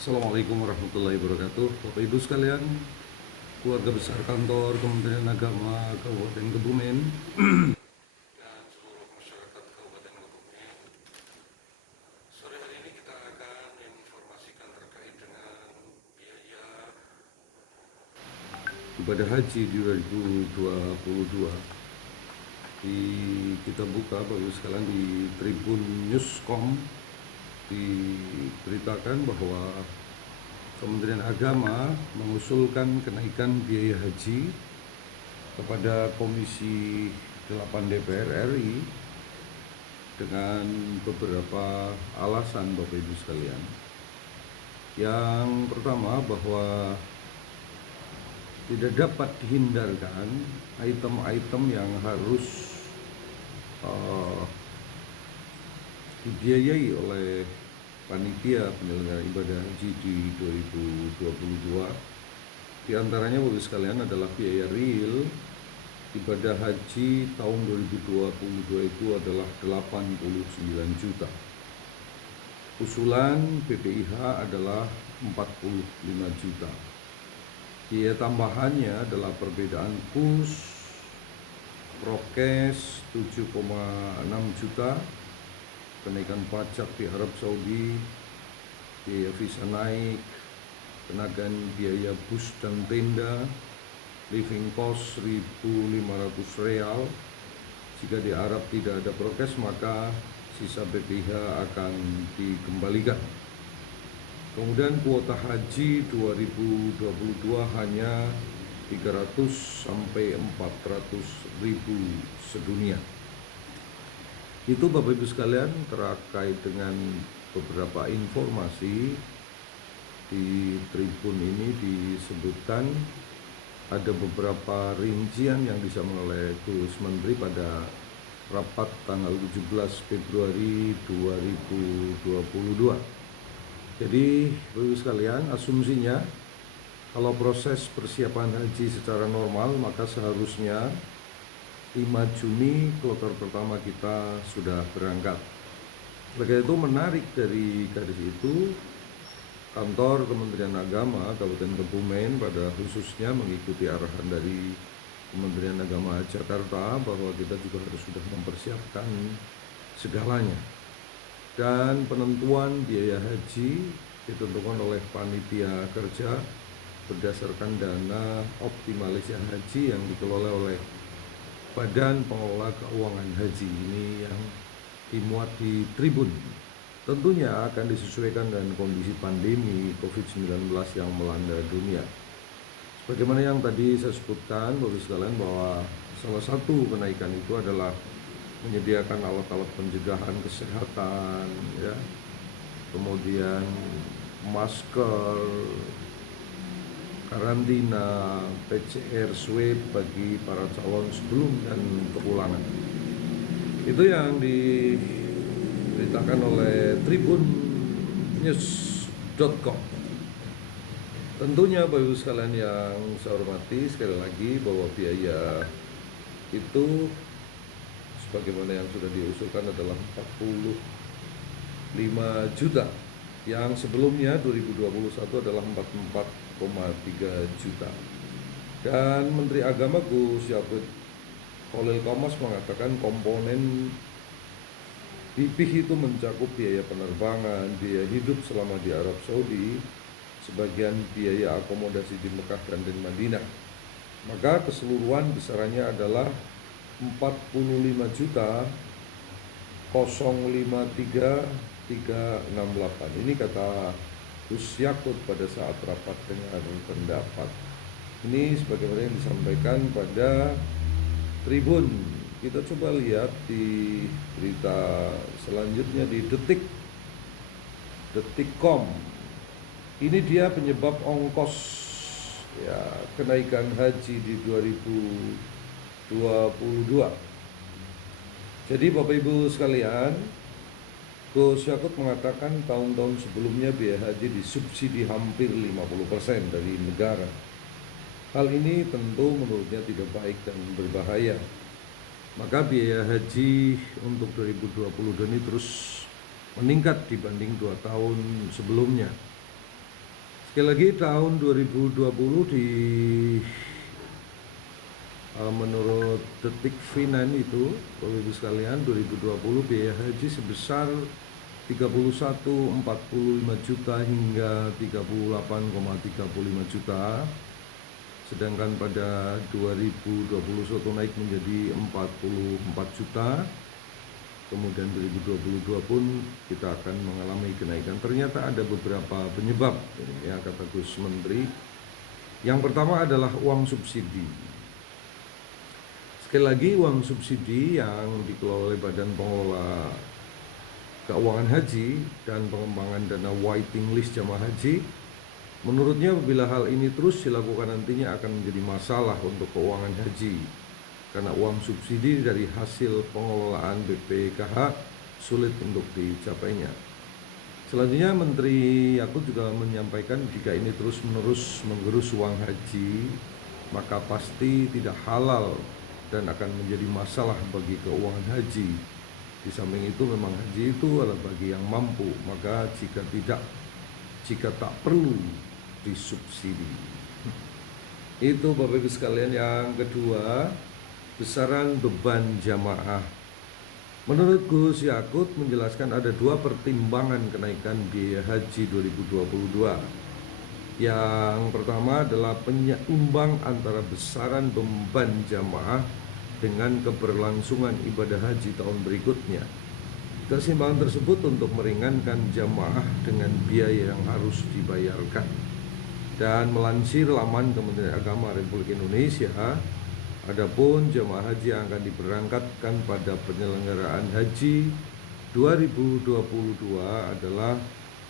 Assalamualaikum warahmatullahi wabarakatuh. Bapak Ibu sekalian, keluarga besar kantor Kementerian Agama Kabupaten Kebumen dan seluruh masyarakat Kabupaten Kebumen. Sore hari ini kita akan menginformasikan terkait dengan biaya ibadah haji di 2022. Kita buka Bapak Ibu sekalian di Tribun News.com diberitakan bahwa Kementerian Agama mengusulkan kenaikan biaya haji kepada Komisi 8 DPR RI dengan beberapa alasan Bapak Ibu sekalian. Yang pertama, bahwa tidak dapat dihindarkan item-item yang harus dibiayai oleh panitia penyelenggara ibadah haji di 2022. Di antaranya Bapak sekalian adalah biaya real ibadah haji tahun 2022 itu adalah 89 juta. Usulan BPIH adalah 45 juta. Biaya tambahannya adalah perbedaan kurs, prokes 7,6 juta, kenaikan pajak di Arab Saudi, biaya visa naik, kenakan biaya bus dan tenda, living cost 1.500 real. Jika di Arab tidak ada prokes, maka sisa BPIH akan dikembalikan. Kemudian kuota haji 2022 hanya 300 sampai 400 ribu sedunia. Itu Bapak Ibu sekalian terkait dengan beberapa informasi. Di tribun ini disebutkan ada beberapa rincian yang disampaikan oleh Gus Menteri pada rapat tanggal 17 Februari 2022. Jadi Bapak Ibu sekalian, asumsinya kalau proses persiapan haji secara normal maka seharusnya 5 Juni kloter pertama kita sudah berangkat. Oleh itu, menarik dari garis itu, kantor Kementerian Agama Kabupaten Kebumen pada khususnya mengikuti arahan dari Kementerian Agama Jakarta bahwa kita juga harus sudah mempersiapkan segalanya. Dan penentuan biaya haji ditentukan oleh panitia kerja berdasarkan dana optimalisasi haji yang dikelola oleh Badan Pengelola Keuangan Haji. Ini yang dimuat di tribun. Tentunya akan disesuaikan dengan kondisi pandemi COVID-19 yang melanda dunia. Sebagaimana yang tadi saya sebutkan Bapak sekalian, bahwa salah satu kenaikan itu adalah menyediakan alat-alat pencegahan kesehatan, ya, kemudian masker, karantina, PCR, swab bagi para calon sebelum dan kepulangan. Itu yang diberitakan oleh tribunnews.com. Tentunya Bapak Ibu sekalian yang saya hormati, sekali lagi bahwa biaya itu sebagaimana yang sudah diusulkan adalah 45 juta. Yang sebelumnya 2021 adalah 44,3 juta. Dan Menteri Agama Gus Yakut Khalil Qomas mengatakan komponen BPIH itu mencakup biaya penerbangan, biaya hidup selama di Arab Saudi, sebagian biaya akomodasi di Mekah dan di Madinah. Maka keseluruhan besarannya adalah 45 juta 053.368. Ini kata Gus Yakut pada saat rapat dengan pendapat. Ini sebagaimana yang disampaikan pada tribun. Kita coba lihat di berita selanjutnya di detik.com. Ini dia penyebab ongkos, ya, kenaikan haji di 2022. Jadi Bapak Ibu sekalian, Gus Yakut mengatakan tahun-tahun sebelumnya biaya haji disubsidi hampir 50% dari negara. Hal ini tentu menurutnya tidak baik dan berbahaya. Maka biaya haji untuk 2022 ini terus meningkat dibanding 2 tahun sebelumnya. Sekali lagi tahun 2020 menurut Detik V9 itu, Bapak Ibu sekalian, 2020 biaya haji sebesar 31,45 juta hingga 38,35 juta. Sedangkan pada 2021 naik menjadi 44 juta. Kemudian 2022 pun kita akan mengalami kenaikan. Ternyata ada beberapa penyebab, ya kata Gus Menteri. Yang pertama adalah uang subsidi. Sekali lagi, uang subsidi yang dikelola oleh Badan Pengelola Keuangan Haji dan Pengembangan Dana Waiting List Jamaah Haji, menurutnya apabila hal ini terus dilakukan nantinya akan menjadi masalah untuk keuangan haji, karena uang subsidi dari hasil pengelolaan BPKH sulit untuk dicapainya. Selanjutnya Menteri Yakut juga menyampaikan jika ini terus-menerus menggerus uang haji, maka pasti tidak halal dan akan menjadi masalah bagi keuangan haji. Di samping itu memang haji itu adalah bagi yang mampu, maka jika tak perlu disubsidi. Itu Bapak Ibu sekalian. Yang kedua, besaran beban jamaah. Menurut Gus Yakut menjelaskan ada dua pertimbangan kenaikan biaya haji 2022. Yang pertama adalah penyeimbang antara besaran beban jamaah dengan keberlangsungan ibadah haji tahun berikutnya. Keseimbangan tersebut untuk meringankan jamaah dengan biaya yang harus dibayarkan. Dan melansir laman Kementerian Agama Republik Indonesia, adapun jamaah haji yang akan diberangkatkan pada penyelenggaraan haji 2022 adalah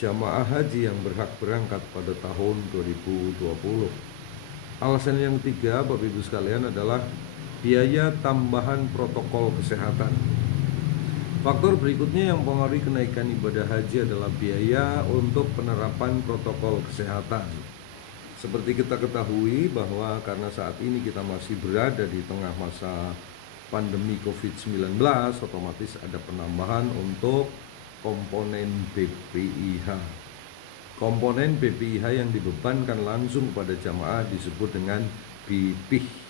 jamaah haji yang berhak berangkat pada tahun 2020. Alasan yang ketiga, Bapak Ibu sekalian, adalah biaya tambahan protokol kesehatan. Faktor berikutnya yang mempengaruhi kenaikan ibadah haji adalah biaya untuk penerapan protokol kesehatan. Seperti kita ketahui bahwa karena saat ini kita masih berada di tengah masa pandemi COVID-19, otomatis ada penambahan untuk komponen BPIH. Komponen BPIH yang dibebankan langsung pada jamaah disebut dengan BPIH.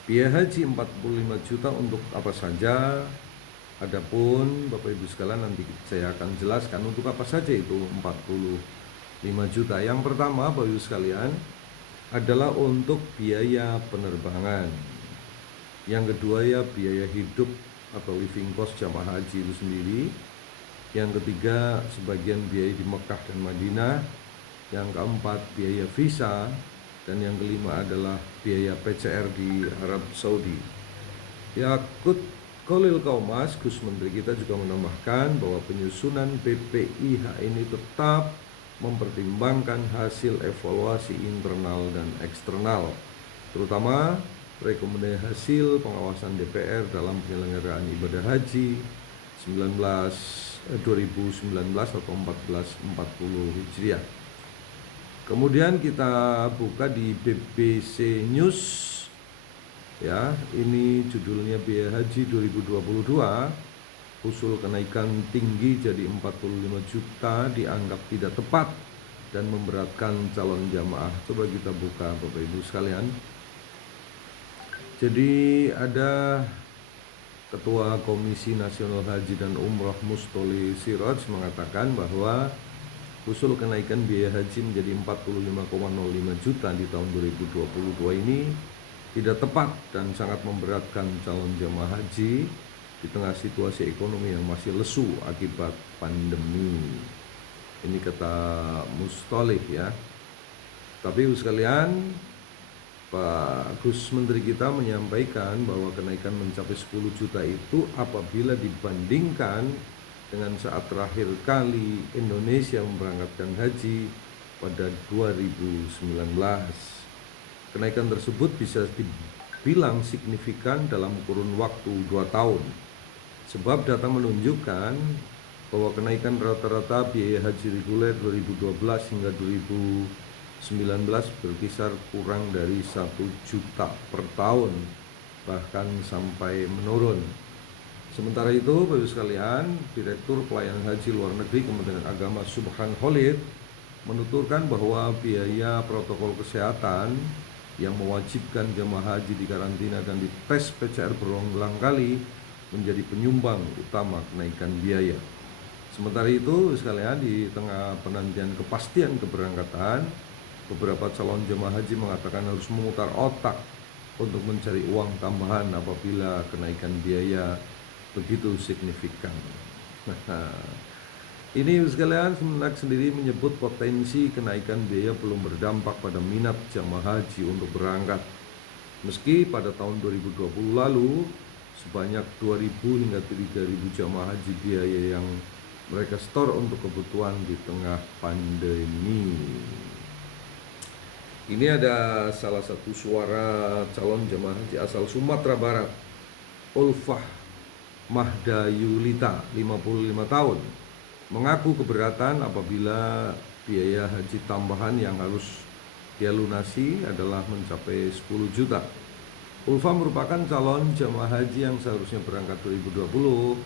Biaya haji 45 juta untuk apa saja? Adapun Bapak Ibu sekalian, nanti saya akan jelaskan untuk apa saja itu 45 juta. Yang pertama Bapak Ibu sekalian adalah untuk biaya penerbangan. Yang kedua ya biaya hidup atau living cost jamaah haji itu sendiri. Yang ketiga sebagian biaya di Mekah dan Madinah. Yang keempat biaya visa. Dan yang kelima adalah biaya PCR di Arab Saudi. Yakut Khalil Qaumas, Gus Menteri kita juga menambahkan bahwa penyusunan BPIH ini tetap mempertimbangkan hasil evaluasi internal dan eksternal, terutama rekomendasi hasil pengawasan DPR dalam penyelenggaraan ibadah haji 2019 atau 1440 Hijriah. Kemudian kita buka di BBC News, ya, ini judulnya biaya haji 2022, usul kenaikan tinggi jadi 45 juta dianggap tidak tepat dan memberatkan calon jamaah. Coba kita buka Bapak Ibu sekalian. Jadi ada Ketua Komisi Nasional Haji dan Umroh Mustoli Siraj mengatakan bahwa usul kenaikan biaya haji menjadi 45,05 juta di tahun 2022 ini tidak tepat dan sangat memberatkan calon jamaah haji di tengah situasi ekonomi yang masih lesu akibat pandemi. Ini kata Mustolih ya. Tapi sekalian, Pak Gus Menteri kita menyampaikan bahwa kenaikan mencapai 10 juta itu apabila dibandingkan dengan saat terakhir kali Indonesia memberangkatkan haji pada 2019. Kenaikan tersebut bisa dibilang signifikan dalam kurun waktu 2 tahun. Sebab data menunjukkan bahwa kenaikan rata-rata biaya haji reguler 2012 hingga 2019 berkisar kurang dari 1 juta per tahun, bahkan sampai menurun. Sementara itu, Bapak Ibu sekalian, Direktur Pelayanan Haji Luar Negeri Kementerian Agama Subhan Khalid menuturkan bahwa biaya protokol kesehatan yang mewajibkan jemaah haji dikarantina dan dites PCR berulang kali menjadi penyumbang utama kenaikan biaya. Sementara itu, sekalian, di tengah penantian kepastian keberangkatan, beberapa calon jemaah haji mengatakan harus memutar otak untuk mencari uang tambahan apabila kenaikan biaya begitu signifikan. Ini sekalian, Kemenag sendiri menyebut potensi kenaikan biaya belum berdampak pada minat jamaah haji untuk berangkat. Meski pada tahun 2020 lalu sebanyak 2.000 hingga 3.000 jamaah haji biaya yang mereka setor untuk kebutuhan di tengah pandemi. Ini ada salah satu suara calon jamaah haji asal Sumatera Barat, Ulfah Mahdayulita, 55 tahun, mengaku keberatan apabila biaya haji tambahan yang harus dia lunasi adalah mencapai 10 juta. Ulfa merupakan calon jamaah haji yang seharusnya berangkat 2020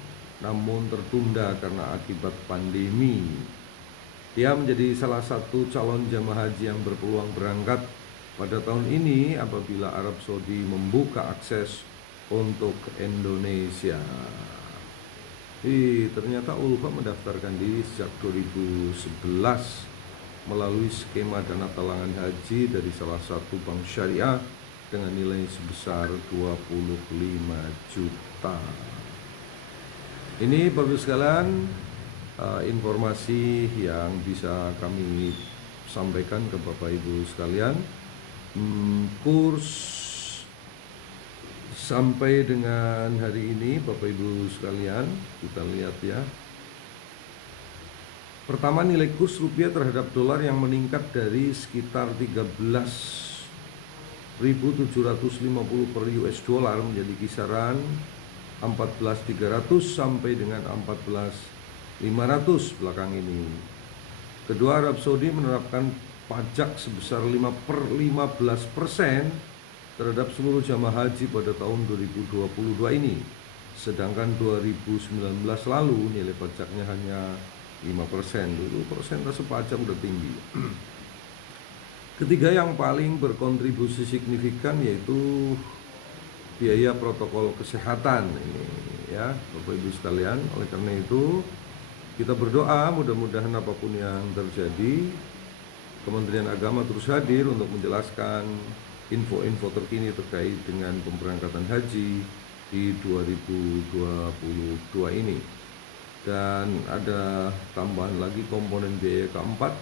namun tertunda karena akibat pandemi. Dia menjadi salah satu calon jamaah haji yang berpeluang berangkat pada tahun ini apabila Arab Saudi membuka akses untuk Indonesia. Ternyata Ulfa mendaftarkan diri sejak 2011 melalui skema dana talangan haji dari salah satu bank syariah dengan nilai sebesar 25 juta. Ini Bapak Ibu sekalian, informasi yang bisa kami sampaikan ke Bapak Ibu sekalian. Kurs sampai dengan hari ini Bapak Ibu sekalian, kita lihat ya. Pertama, nilai kurs rupiah terhadap dolar yang meningkat dari sekitar 13.750 per US dollar menjadi kisaran 14.300 sampai dengan 14.500 belakang ini. Kedua, Arab Saudi menerapkan pajak sebesar 15% terhadap seluruh jamaah haji pada tahun 2022 ini. Sedangkan 2019 lalu nilai pajaknya hanya 5%. Dulu persentase pajak udah tinggi. Ketiga, yang paling berkontribusi signifikan yaitu biaya protokol kesehatan ini ya Bapak Ibu sekalian. Oleh karena itu kita berdoa mudah-mudahan apapun yang terjadi, Kementerian Agama terus hadir untuk menjelaskan info-info terkini terkait dengan pemberangkatan haji di 2022 ini. Dan ada tambahan lagi komponen biaya keempat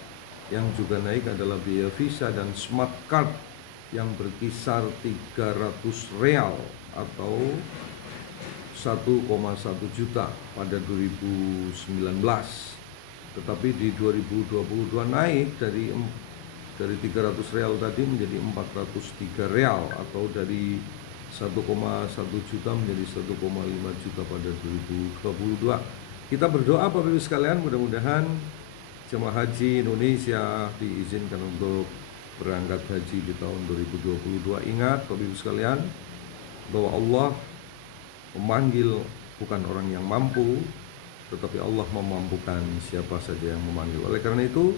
yang juga naik adalah biaya visa dan smart card yang berkisar 300 real atau 1,1 juta pada 2019. Tetapi di 2022 naik dari 300 real tadi menjadi 403 real atau dari 1,1 juta menjadi 1,5 juta pada 2022. Kita berdoa Bapak Ibu sekalian, mudah-mudahan jemaah haji Indonesia diizinkan untuk berangkat haji di tahun 2022. Ingat Bapak Ibu sekalian bahwa Allah memanggil bukan orang yang mampu, tetapi Allah memampukan siapa saja yang memanggil. Oleh karena itu,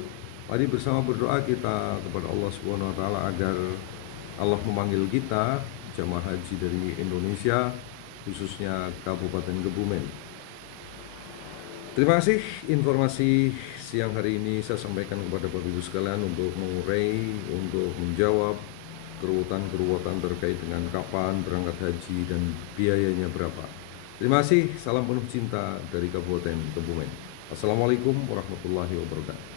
mari bersama berdoa kita kepada Allah Subhanahu wa taala agar Allah memanggil kita jamaah haji dari Indonesia, khususnya Kabupaten Kebumen. Terima kasih informasi siang hari ini saya sampaikan kepada Bapak Ibu sekalian untuk mengurai, untuk menjawab keruwetan-keruwetan terkait dengan kapan berangkat haji dan biayanya berapa. Terima kasih, salam penuh cinta dari Kabupaten Kebumen. Assalamualaikum warahmatullahi wabarakatuh.